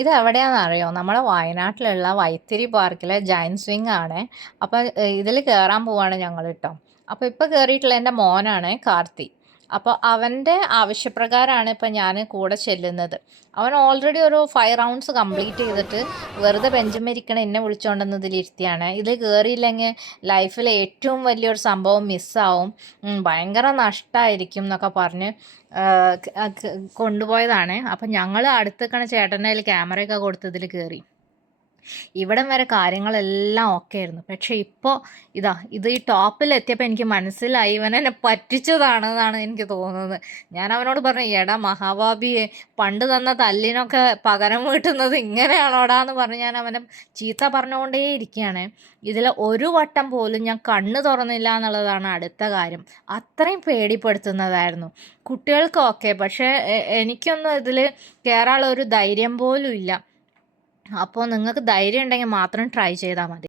ഇത് എവിടെയാണെന്നറിയോ? നമ്മളെ വയനാട്ടിലുള്ള വൈത്തിരി പാർക്കിലെ ജയന്റ് സ്വിംഗ് ആണ്. അപ്പോൾ ഇതിൽ കയറാൻ പോവാണ് ഞങ്ങൾ ട്ടോ. അപ്പോൾ ഇപ്പോൾ കയറിയിട്ടുള്ള എൻ്റെ മോനാണ് കാർത്തി. അപ്പോൾ അവൻ്റെ ആവശ്യപ്രകാരമാണ് ഇപ്പം ഞാൻ കൂടെ ചെല്ലുന്നത്. അവൻ ഓൾറെഡി ഒരു 5 റൗണ്ട്സ് കംപ്ലീറ്റ് ചെയ്തിട്ട് വെറുതെ ബെഞ്ചുമ്മേ ഇരിക്കണ എന്നെ വിളിച്ചുകൊണ്ടുവന്ന് ഇതിലിരുത്തിയാണ്. ഇതിൽ കയറിയില്ലെങ്കിൽ ലൈഫിലെ ഏറ്റവും വലിയൊരു സംഭവം മിസ്സാവും, ഭയങ്കര നഷ്ടമായിരിക്കും എന്നൊക്കെ പറഞ്ഞ് കൊണ്ടുപോയതാണ്. അപ്പം ഞങ്ങൾ അടുത്തേക്കണ ചേട്ടൻ്റെ കയ്യിൽ ക്യാമറയൊക്കെ കൊടുത്ത് ഇതിൽ കയറി. ഇവിടം വരെ കാര്യങ്ങളെല്ലാം ഓക്കെ ആയിരുന്നു. പക്ഷേ ഇപ്പോൾ ഇത് ഈ ടോപ്പിലെത്തിയപ്പോൾ എനിക്ക് മനസ്സിലായി ഇവനെന്നെ പറ്റിച്ചതാണെന്നാണ് എനിക്ക് തോന്നുന്നത്. ഞാൻ അവനോട് പറഞ്ഞു, എടാ മഹാഭാവിയെ, പണ്ട് തന്ന തല്ലിനൊക്കെ പകരം വീട്ടുന്നത് ഇങ്ങനെയാണോടാ എന്ന് പറഞ്ഞ് ഞാൻ അവനെ ചീത്ത പറഞ്ഞുകൊണ്ടേ ഇരിക്കുകയാണ്. ഇതിൽ ഒരു വട്ടം പോലും ഞാൻ കണ്ണ് തുറന്നില്ല എന്നുള്ളതാണ് അടുത്ത കാര്യം. അത്രയും പേടിപ്പെടുത്തുന്നതായിരുന്നു. കുട്ടികൾക്ക് ഓക്കെ, പക്ഷേ എനിക്കൊന്നും ഇതിൽ കയറാനുള്ള ഒരു ധൈര്യം പോലും ഇല്ല. അപ്പോൾ നിങ്ങൾക്ക് ധൈര്യം ഉണ്ടെങ്കിൽ മാത്രം ട്രൈ ചെയ്താൽ മതി.